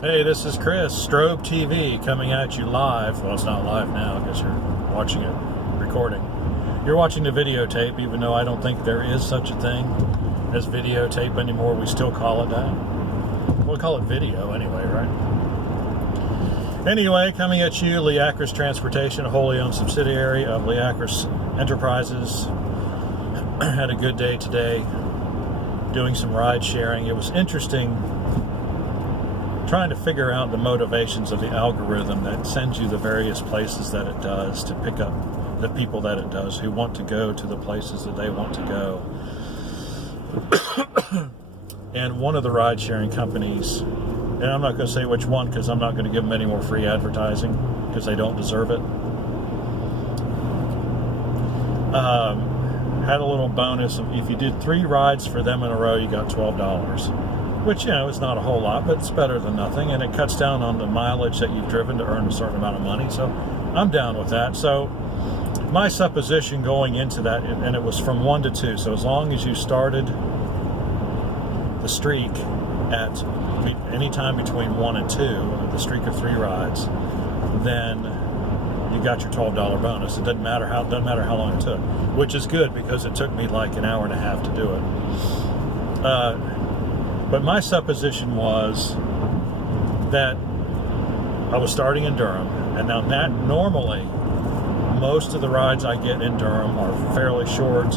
Hey, this is Chris, Strobe TV, coming at you live. Well, it's not live now because you're watching it, recording. You're watching the videotape, even though I don't think there is such a thing as videotape anymore. We still call it that. We'll call it video anyway, right? Anyway, coming at you, Leacris Transportation, a wholly owned subsidiary of Leacris Enterprises. Had a good day today doing some ride sharing. It was interesting trying to figure out the motivations of the algorithm that sends you the various places that it does to pick up the people that it does who want to go to the places that they want to go. And one of the ride sharing companies, and I'm not going to say which one because I'm not going to give them any more free advertising because they don't deserve it, had a little bonus. If you did 3 rides for them in a row, you got $12. Which, you know, is not a whole lot, but it's better than nothing, and it cuts down on the mileage that you've driven to earn a certain amount of money, so I'm down with that. So my supposition going into that, and it was from 1 to 2, so as long as you started the streak at any time between 1 and 2, the streak of 3 rides, then you got your $12 bonus. It doesn't matter how long it took, which is good because it took me like an hour and a half to do it. But my supposition was that I was starting in Durham, and now that normally most of the rides I get in Durham are fairly short,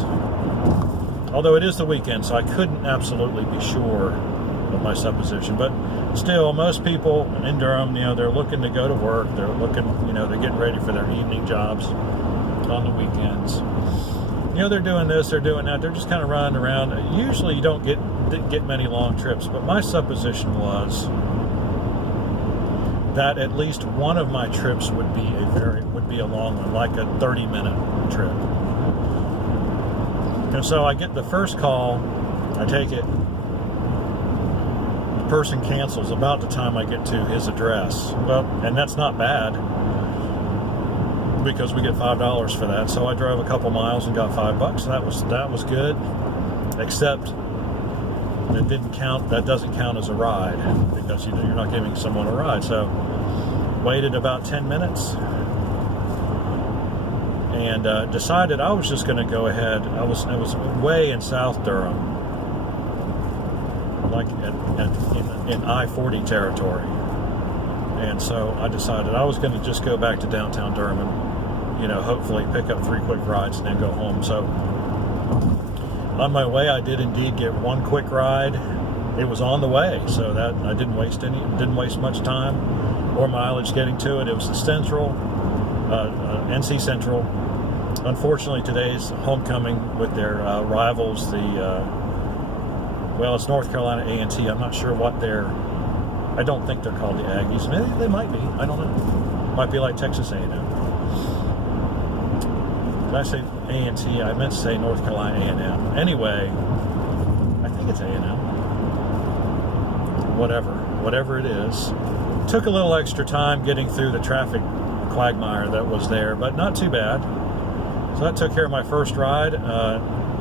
although it is the weekend, so I couldn't absolutely be sure of my supposition. But still, most people in Durham, you know, they're looking to go to work, they're looking, you know, they're getting ready for their evening jobs on the weekends. You know, they're doing this, they're doing that, they're just kind of running around. Usually you don't get many long trips, but my supposition was that at least one of my trips would be a long one, like a 30-minute trip. And so I get the first call, I take it, the person cancels about the time I get to his address. Well, and that's not bad, because we get $5 for that. So I drove a couple miles and got $5. That was good, except it didn't count. That doesn't count as a ride because you're not giving someone a ride. So waited about 10 minutes and decided I was just going to go ahead. It was way in South Durham, like in I-40 territory. And so I decided I was going to just go back to downtown Durham and, you know, hopefully pick up 3 quick rides and then go home. So on my way, I did indeed get 1 quick ride. It was on the way, so that I didn't waste much time or mileage getting to it. It was the NC Central. Unfortunately, today's homecoming with their rivals, it's North Carolina A&T. I'm not sure what I don't think they're called the Aggies. Maybe they might be. I don't know. Might be like Texas A&M. Did I say A&T? I meant to say North Carolina A&M. Anyway, I think it's A&M. Whatever it is. Took a little extra time getting through the traffic quagmire that was there, but not too bad. So that took care of my first ride.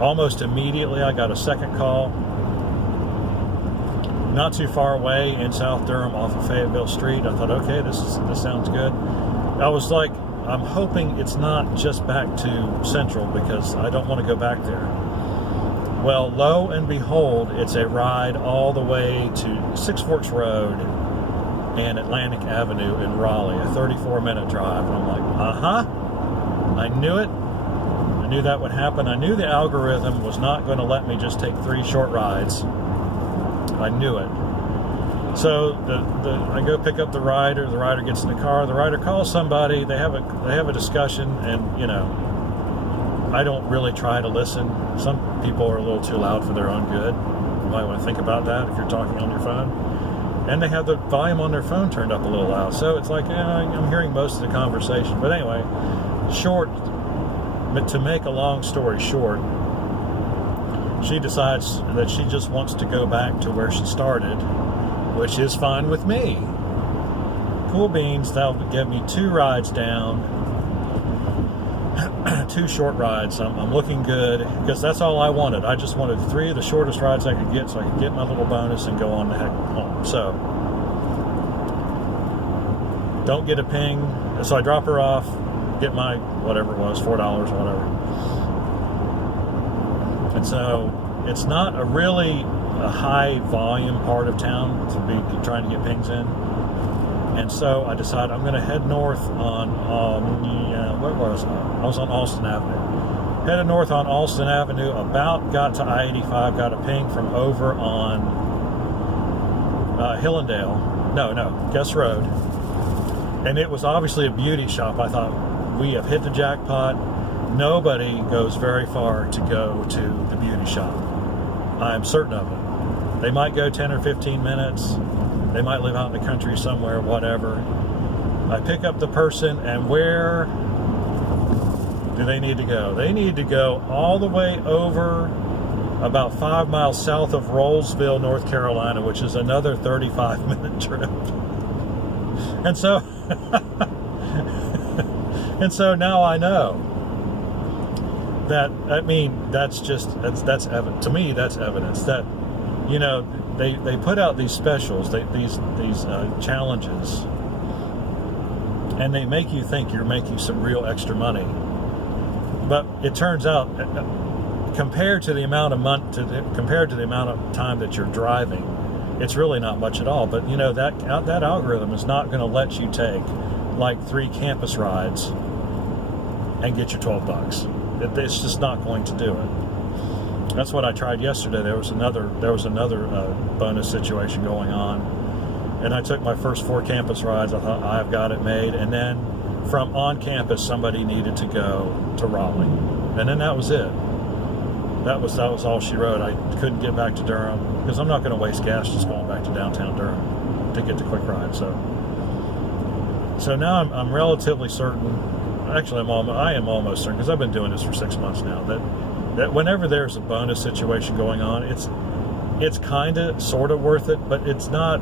Almost immediately, I got a second call. Not too far away in South Durham off of Fayetteville Street. I thought, okay, this sounds good. I was like, I'm hoping it's not just back to Central because I don't want to go back there. Well, lo and behold, it's a ride all the way to Six Forks Road and Atlantic Avenue in Raleigh, a 34-minute drive. And I'm like, I knew it. I knew that would happen. I knew the algorithm was not going to let me just take 3 short rides. I knew it. So I go pick up the rider gets in the car, the rider calls somebody, they have a discussion, and, you know, I don't really try to listen. Some people are a little too loud for their own good. You might want to think about that if you're talking on your phone. And they have the volume on their phone turned up a little loud. So it's like, I'm hearing most of the conversation. But anyway, to make a long story short, she decides that she just wants to go back to where she started, which is fine with me. Cool beans. That'll give me 2 rides down, 2 short rides. I'm looking good because that's all I wanted. I just wanted 3 of the shortest rides I could get so I could get my little bonus and go on the heck home. So don't get a ping. So I drop her off, get my, whatever it was, $4 or whatever. And so it's not a really a high volume part of town to be trying to get pings in. And so I decided I'm going to head north on where was I? I was on Alston Avenue. Headed north on Alston Avenue, about got to I-85, got a ping from over on Hillendale. No, Guest Road. And it was obviously a beauty shop. I thought, we have hit the jackpot. Nobody goes very far to go to the beauty shop. I'm certain of it. They might go 10 or 15 minutes. They might live out in the country somewhere, whatever. I pick up the person, and where do they need to go? They need to go all the way over about 5 miles south of Rollsville, North Carolina, which is another 35-minute trip. And so, and so now I know that, I mean, that's evidence. To me, that's evidence that, you know, they put out these specials, these challenges, and they make you think you're making some real extra money. But it turns out, compared to the amount of time that you're driving, it's really not much at all. But you know, that algorithm is not going to let you take like 3 campus rides and get your $12. It's just not going to do it. That's what I tried yesterday. There was another bonus situation going on, and I took my first 4 campus rides. I thought, I've got it made. And then from on campus, somebody needed to go to Raleigh, and then that was it. That was all she wrote. I couldn't get back to Durham because I'm not going to waste gas just going back to downtown Durham to get the quick ride. So now I'm relatively certain. Actually, I am almost certain, because I've been doing this for 6 months now, that whenever there's a bonus situation going on, it's kind of sort of worth it, but it's not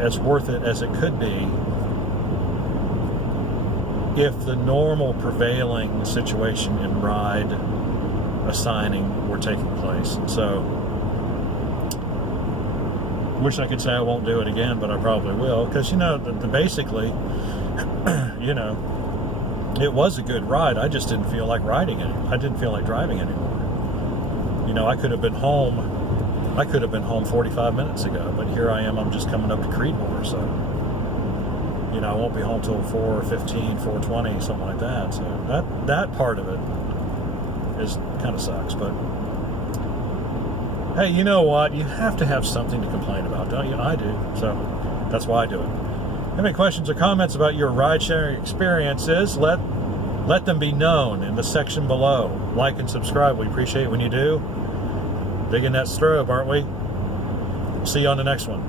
as worth it as it could be if the normal prevailing situation in ride assigning were taking place. So, wish I could say I won't do it again, but I probably will, because you know, basically, you know, it was a good ride. I just didn't feel like riding it. I didn't feel like driving anymore. You know, I could have been home 45 minutes ago, but here I am. I'm just coming up to Creedmoor, so you know, I won't be home till 4:15, 4:20, something like that. So that part of it is kind of sucks. But hey, you know what? You have to have something to complain about, don't you? I do. So that's why I do it. If you have any questions or comments about your ride-sharing experiences, let them be known in the section below. Like and subscribe. We appreciate it when you do. Digging that strobe, aren't we? See you on the next one.